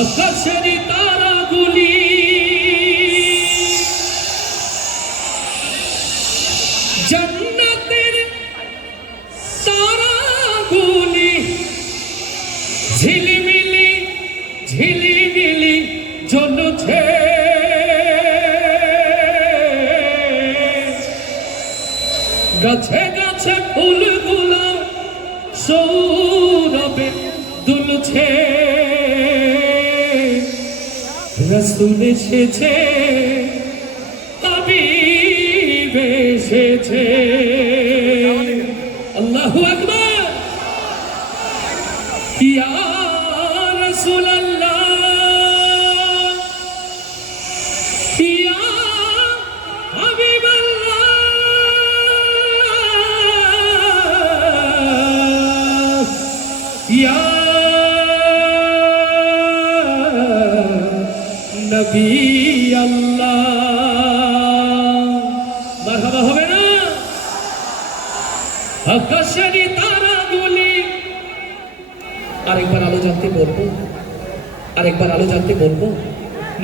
আকাশের তারাগুলি। জান্নাতের তারাগুলি। ঝিলিমিলি ঝিলিমিলি জ্বলছে। গাছে গাছে ফুলগুলো সৌরভে দুলছে। রসুল এসেছে হাবিব এসেছে। আল্লাহু আকবার। নবী আল্লাহ। মারহাবা হবে না? আকাশের তারাগুলি। আরেকবার আলো জানতে বলব। আরেকবার আলো জানতে বলব।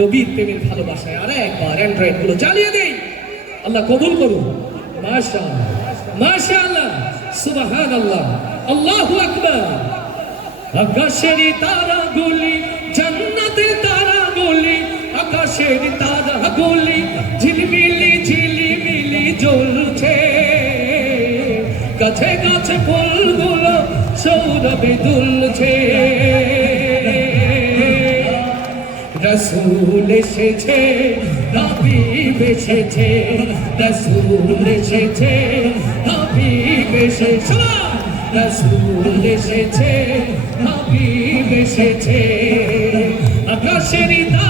নবীর প্রেমের ভালোবাসায় আরে একবার অ্যান্ড্রয়েডগুলো চালিয়ে দেই। আল্লাহ কবুল করুন। মাশা মাশা আল্লাহ সুবাহান আল্লাহ আল্লাহু আকবার। জান্নাতের তারাগুলি। আকাশের তারাগুলি ঝিলমিলি, ঝিলিমিলি জ্বলছে। গাছে গাছে ফুলগুলো সৌরভে দুলছে। রসুল এসেছে, হাবিব এসেছে, রসুল এসেছে, হাবিব এসেছে। রসুল এসেছে, হাবিব এসেছে। আকাশের তারাগুলি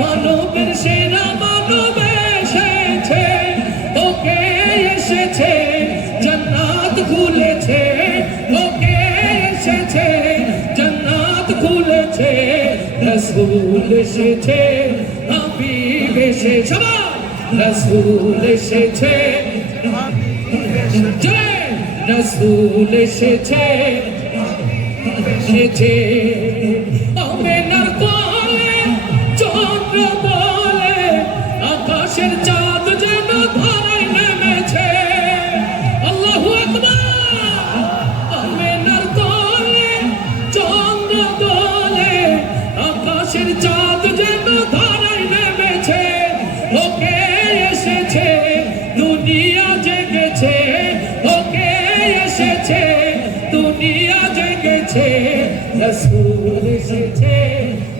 মানবের সেরা মানব এসেছে ওকে এসেছে, জান্নাত খুলেছে ওকে এসেছে, জান্নাত খুলেছে, রসুল এসেছে, হাবিব এসেছে রসুল এসেছে রসুল এসেছে এসেছে। এসেছে, দুনিয়া জেগেছে, রসুল এসেছে,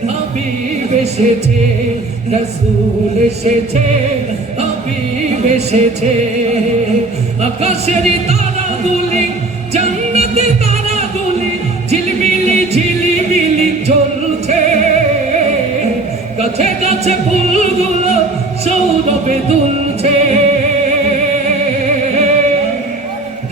হাবিব এসেছে, রসুল এসেছে, হাবিব এসেছে। আকাশের তারাগুলি, জান্নাতের তারাগুলি, ঝিলমিলি, ঝিলিমিলি জ্বলছে। গাছে গাছে ফুলগুলো সৌরভে দুলছে।